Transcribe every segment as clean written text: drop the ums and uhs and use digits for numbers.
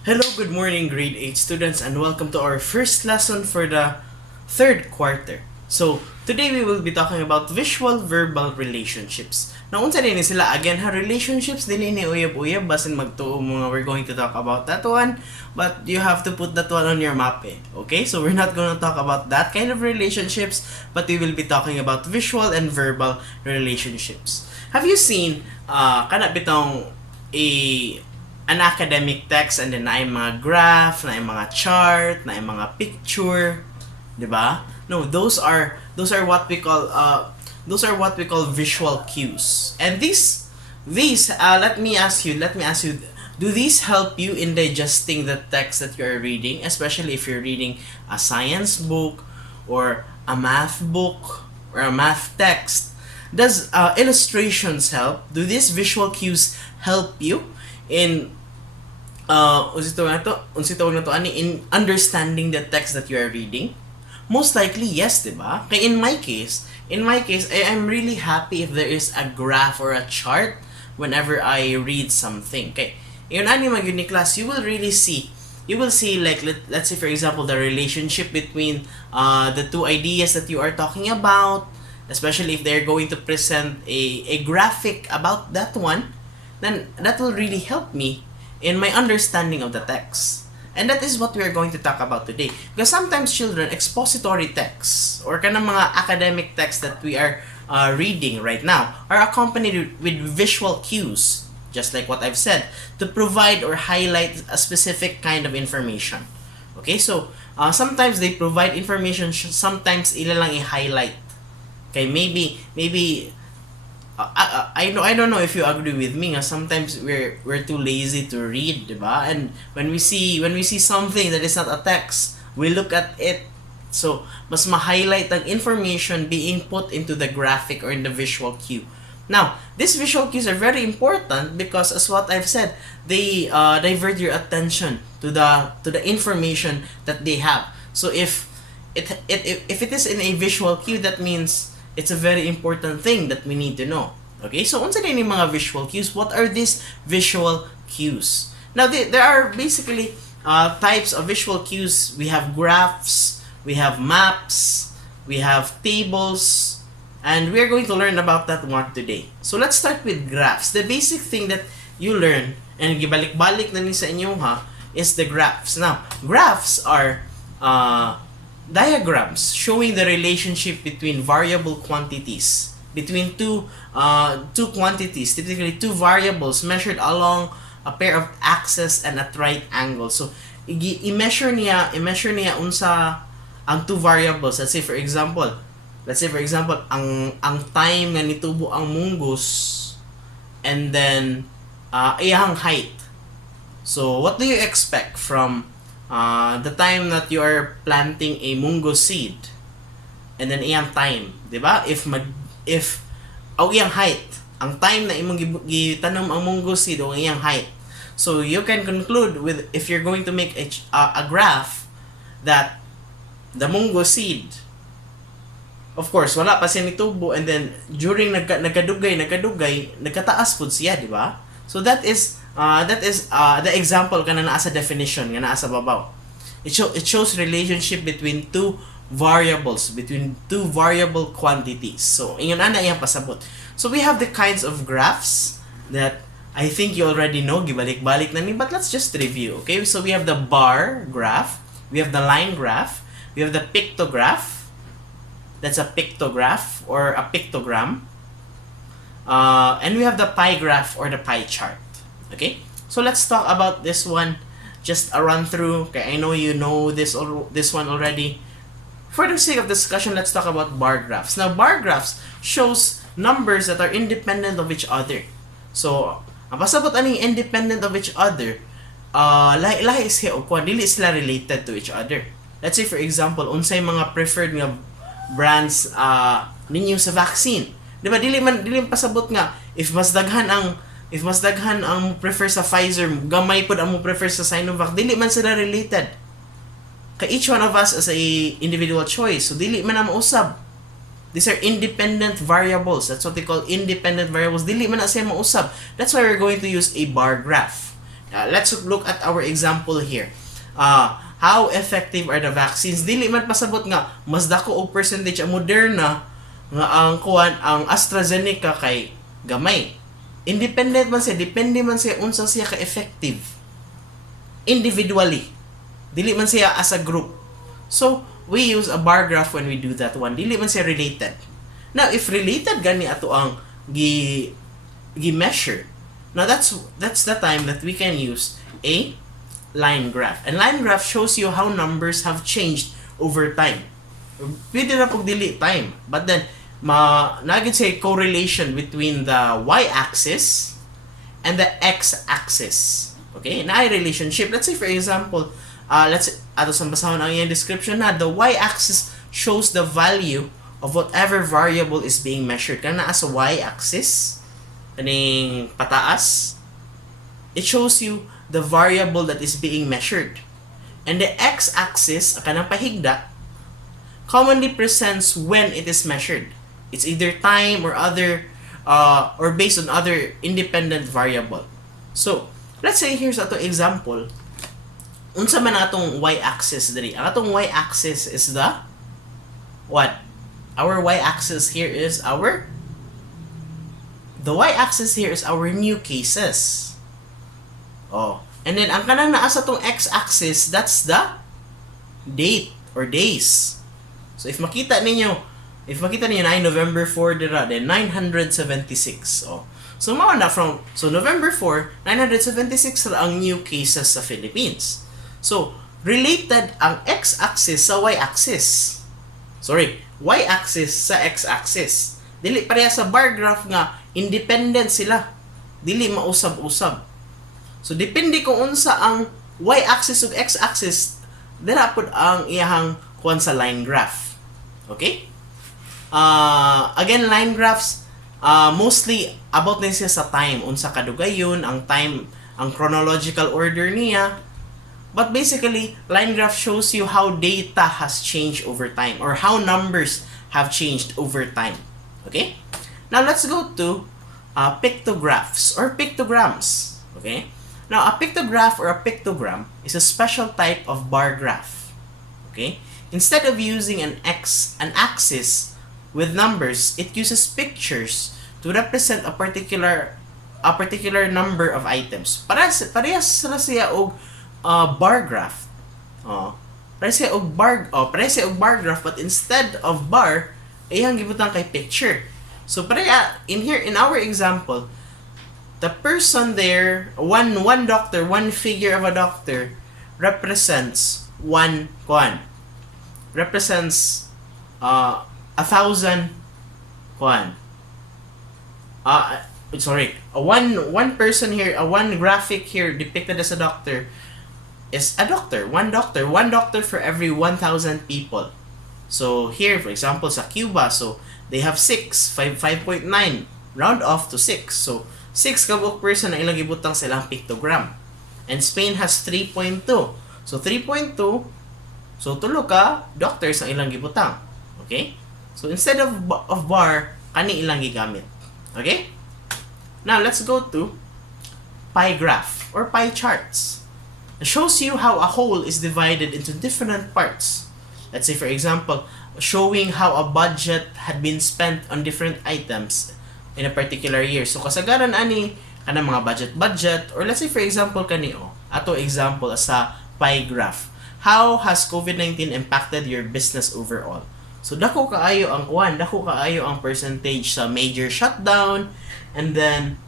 Hello, good morning, grade 8 students, and welcome to our first lesson for the third quarter. So, today we will be talking about visual-verbal relationships. Now, unsa din sila? Again, relationships din ni uyab-uyab, basin magtuo mo nga we're going to talk about that one, but you have to put that one on your map okay? So, we're not gonna talk about that kind of relationships, but we will be talking about visual and verbal relationships. Have you seen, kana bitong an academic text and then na mga graph, na mga chart, na mga picture, 'di ba? No, those are what we call visual cues. And these let me ask you, do these help you in digesting the text that you are reading, especially if you're reading a science book or a math book or a math text? Does illustrations help? Do these visual cues help you in in understanding the text that you are reading? Most likely, yes, diba? Kaya in my case, I am really happy if there is a graph or a chart whenever I read something. Okay, yun ani mag ni class, you will see like let's say for example the relationship between the two ideas that you are talking about, especially if they're going to present a graphic about that one, then that will really help me in my understanding of the text. And that is what we are going to talk about today. Because sometimes children, expository texts or kanang mga academic texts that we are reading right now are accompanied with visual cues, just like what I've said, to provide or highlight a specific kind of information. Okay, so sometimes they provide information, sometimes ila lang i-highlight. Okay, maybe I don't know if you agree with me. Sometimes we're too lazy to read, diba? And when we see something that is not a text, we look at it. So mas ma-highlight ang information being put into the graphic or in the visual cue. Now, these visual cues are very important because, as what I've said, they divert your attention to the information that they have. So if it is in a visual cue, that means it's a very important thing that we need to know. Okay, so unsa din yung mga visual cues? What are these visual cues? Now, there are basically types of visual cues. We have graphs, we have maps, we have tables, and we're going to learn about that one today. So let's start with graphs. The basic thing that you learn, and gibalik-balik na ni sa inyo is the graphs. Now, graphs are diagrams showing the relationship between variable quantities, between two quantities, typically two variables measured along a pair of axes and at right angle. So i-measure niya unsa ang two variables. Let's say for example ang time nga nitubo ang munggos, and then iyang height. So what do you expect from the time that you are planting a mungo seed, and then iyang time, di ba? If iyang height, ang time na imong gitanom ang mungo seed o iyang height. So you can conclude with, if you're going to make a graph, that the mungo seed, of course wala pa siya nitubo, and then during nagkadugay nagkataas pud siya, di ba? So that is the example kana naa sa definition nga naa sa babaw. It shows relationship between two variables, between two variable quantities. So ingon ana iyang pasabot. So we have the kinds of graphs that I think you already know, gibalik-balik na ni, but let's just review. Okay, so we have the bar graph, we have the line graph, we have the pictograph. That's a pictograph or a pictogram. And we have the pie graph or the pie chart. Okay, so let's talk about this one, just a run through. Okay, I know you know this one already. For the sake of discussion, let's talk about bar graphs. Now, bar graphs shows numbers that are independent of each other. So ang pasabot aning independent of each other, lahi siya o kung dili sila related to each other. Let's say for example, unsay mga preferred nga brands ninyo sa vaccine. Di ba dili man pasabot nga if mas daghan ang prefer sa Pfizer, gamay pod ang mo prefer sa Sinovac, dili man sila related. Kay each one of us as a individual choice, so dili man na mausab. These are independent variables. That's what they call independent variables. Dili man na siya mausab. That's why we're going to use a bar graph. Let's look at our example here. How effective are the vaccines? Dili man pasabot nga mas dako og percentage ang Moderna nga ang AstraZeneca kay gamay. Independent man siya, depende man siya unsa siya ka effective. Individually. Dili man siya as a group. So, we use a bar graph when we do that one. Dili man siya related. Now, if related gani ato ang gi-measure, now that's the time that we can use a line graph. And line graph shows you how numbers have changed over time. Pwede na pag dili time. But then, nagid say correlation between the y-axis and the x-axis. Okay? Na relationship. Let's say for example, ato sa basahon ang iyang description na the y-axis shows the value of whatever variable is being measured. Kana as a y-axis, kaning pataas, it shows you the variable that is being measured. And the x-axis, kanang pahigda, commonly presents when it is measured. It's either time or other, or based on other independent variable. So, let's say here's ato example. Unsa man atong y-axis diri? Ang atong y-axis is the what? Our y-axis here is our new cases. Oh, and then ang kanang naa sa tong x-axis, that's the date or days. So if makita ninyo na November 4 dira, then 976. Oh. So mao na November 4, 976 ra ang new cases sa Philippines. So related ang x-axis sa y-axis. Sorry, y-axis sa x-axis. Dili pareha sa bar graph nga independent sila. Dili mausab-usab. So depende kung unsa ang y-axis ug x-axis, dira pud ang iyahang kuan sa line graph. Okay? Again, line graphs mostly about na siya sa time, unsa kadugayon ang time, ang chronological order niya. But basically, line graph shows you how data has changed over time or how numbers have changed over time. Okay? Now, let's go to pictographs or pictograms. Okay? Now, a pictograph or a pictogram is a special type of bar graph. Okay? Instead of using an axis with numbers, it uses pictures to represent a particular number of items. Parehas sila siya og bar graph. Parehas siya og bar graph, but instead of bar, iyang gibutang kay picture. So in our example, the person there, one figure of a doctor represents represents 1,000 one person here, one graphic here depicted as a doctor is a doctor. One doctor for every 1,000 people. So here, for example, sa Cuba, so they have 5.9, round off to 6. So 6 kabuk person na ilang gibutang silang pictogram. And Spain has 3.2. So 3.2, so tulo ka doctors ang ilang gibutang. Okay? So instead of bar, kani ilang gigamit. Okay? Now let's go to pie graph or pie charts. It shows you how a whole is divided into different parts. Let's say for example, showing how a budget had been spent on different items in a particular year. So kasagaran ani kanang mga budget or let's say for example ato example sa pie graph. How has COVID-19 impacted your business overall? So dako kaayo ang percentage sa major shutdown, and then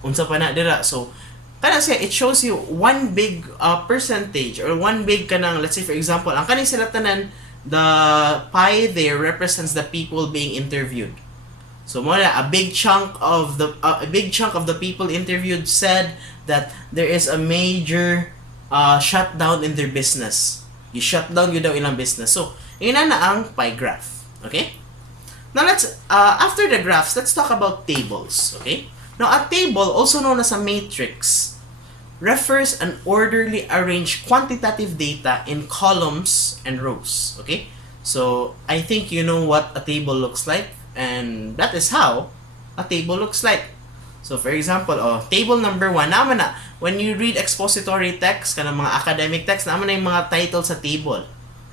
unsa pa na dira. So kana siya, it shows you one big percentage or one big kanang, let's say for example, ang kaning sila tanan, the pie there represents the people being interviewed. So mo na a big chunk of the people interviewed said that there is a major shutdown in their business. You shut down daw ilang business. So yun na ang pie graph. Okay? Now let's after the graphs, let's talk about tables. Okay? Now a table, also known as a matrix, refers an orderly arranged quantitative data in columns and rows. Okay? So I think you know what a table looks like, and that is how a table looks like. So for example, table number 1, naman na when you read expository text, kanang mga academic text, naman na yung mga title sa table.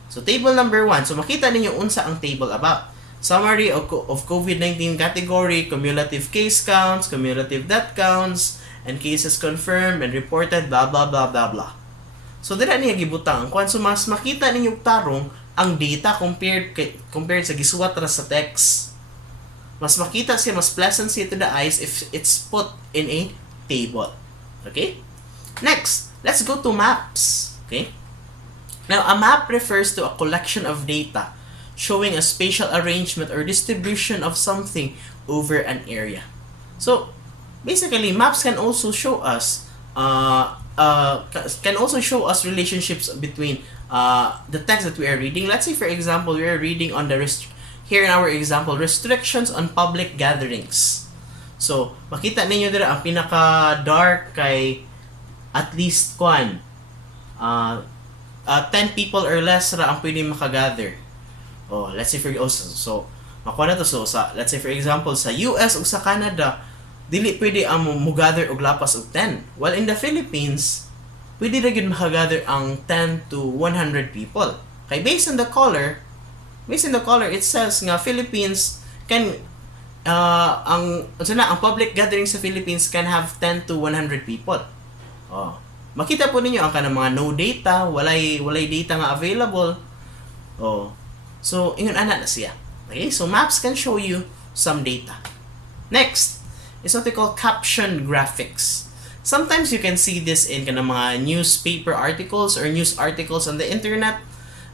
So, table number 1. So, makita ninyo unsa ang table about. Summary of COVID-19 category, cumulative case counts, cumulative death counts, and cases confirmed and reported, blah, blah, blah, blah, blah. So, dira niya gibutang. Kung so, mas makita ninyo tarong ang data compared sa gisuwat ra sa text. Mas makita siya, mas pleasant siya to the eyes if it's put in a table. Okay? Next, let's go to maps. Okay? Now, a map refers to a collection of data showing a spatial arrangement or distribution of something over an area. So, basically, maps can also show us relationships between the text that we are reading. Let's say, for example, we are reading on the here in our example, restrictions on public gatherings. So, makita ninyo dira ang pinaka-dark kay at least 10 people or less ra ang pwede makagather. Oh, let's say makuha na to. So, let's say for example, sa US o sa Canada, dili pwede ang mugather og lapas og 10. While in the Philippines, pwede ra gyud makagather ang 10 to 100 people. Kay based on the color, it says nga Philippines can ang public gathering sa Philippines can have 10 to 100 people. Oh. Makita po ninyo ang kanang mga no data, walay data nga available. Oh. So, ingon ana na siya. Okay? So, maps can show you some data. Next is what we call caption graphics. Sometimes you can see this in kanang mga newspaper articles or news articles on the internet.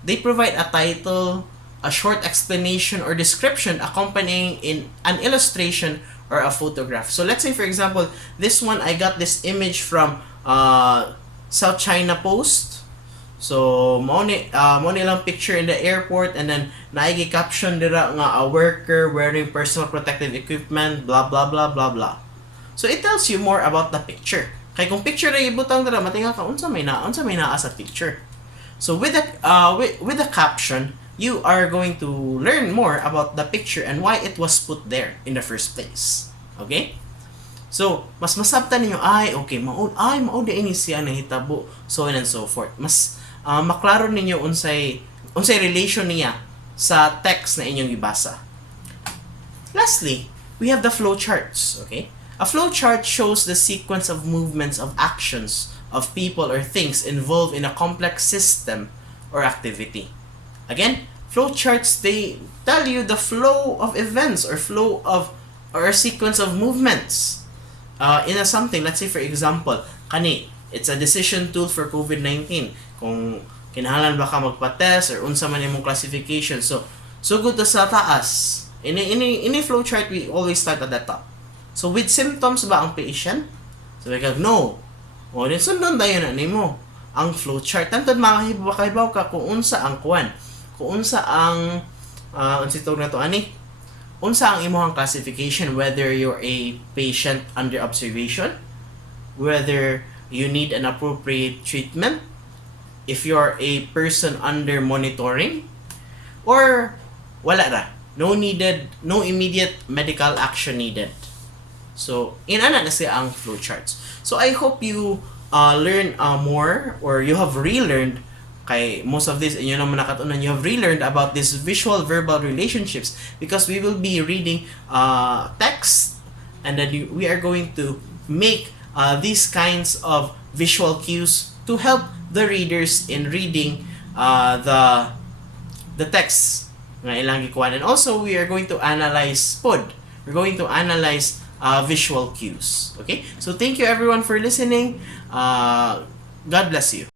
They provide a title, a short explanation or description accompanying in an illustration or a photograph. So let's say for example, this one I got this image from South China Post. So mo ni lang picture in the airport and then naigi caption dira nga a worker wearing personal protective equipment, blah blah blah blah blah. So it tells you more about the picture. Kay kung picture ra ibutang dira matinga ka unsa may naa sa picture. So with the caption, you are going to learn more about the picture and why it was put there in the first place. Okay? So, mas masabtan ninyo, mao di ini siya nahitabo, so on and so forth. Mas maklaro ninyo unsay relation niya sa text na inyong ibasa. Lastly, we have the flowcharts. Okay? A flowchart shows the sequence of movements of actions of people or things involved in a complex system or activity. Again, flowcharts, they tell you the flow of events or a sequence of movements in a something. Let's say for example, it's a decision tool for COVID-19. Kung kinahanglan ba ka magpa-test or unsa man imong classification. So good to sa taas. In a flowchart, we always start at the top. So with symptoms ba ang patient? So like, no. O din sundon dayon na nimo ang flowchart. Tantod makahibaw ka kung unsa ang kuan. Kung unsa ang unsa ang imong classification, whether you're a patient under observation, whether you need an appropriate treatment, if you're a person under monitoring, or wala ra, no immediate medical action needed. So inana na siya ang flowcharts. So I hope you learn more, or you have relearned kay most of this, inyo naman nakatunan, you have relearned about these visual verbal relationships, because we will be reading text, and then we are going to make these kinds of visual cues to help the readers in reading the text nga ilang gikuan. And also we are going to analyze we're going to analyze visual cues. Okay, so thank you everyone for listening. God bless you.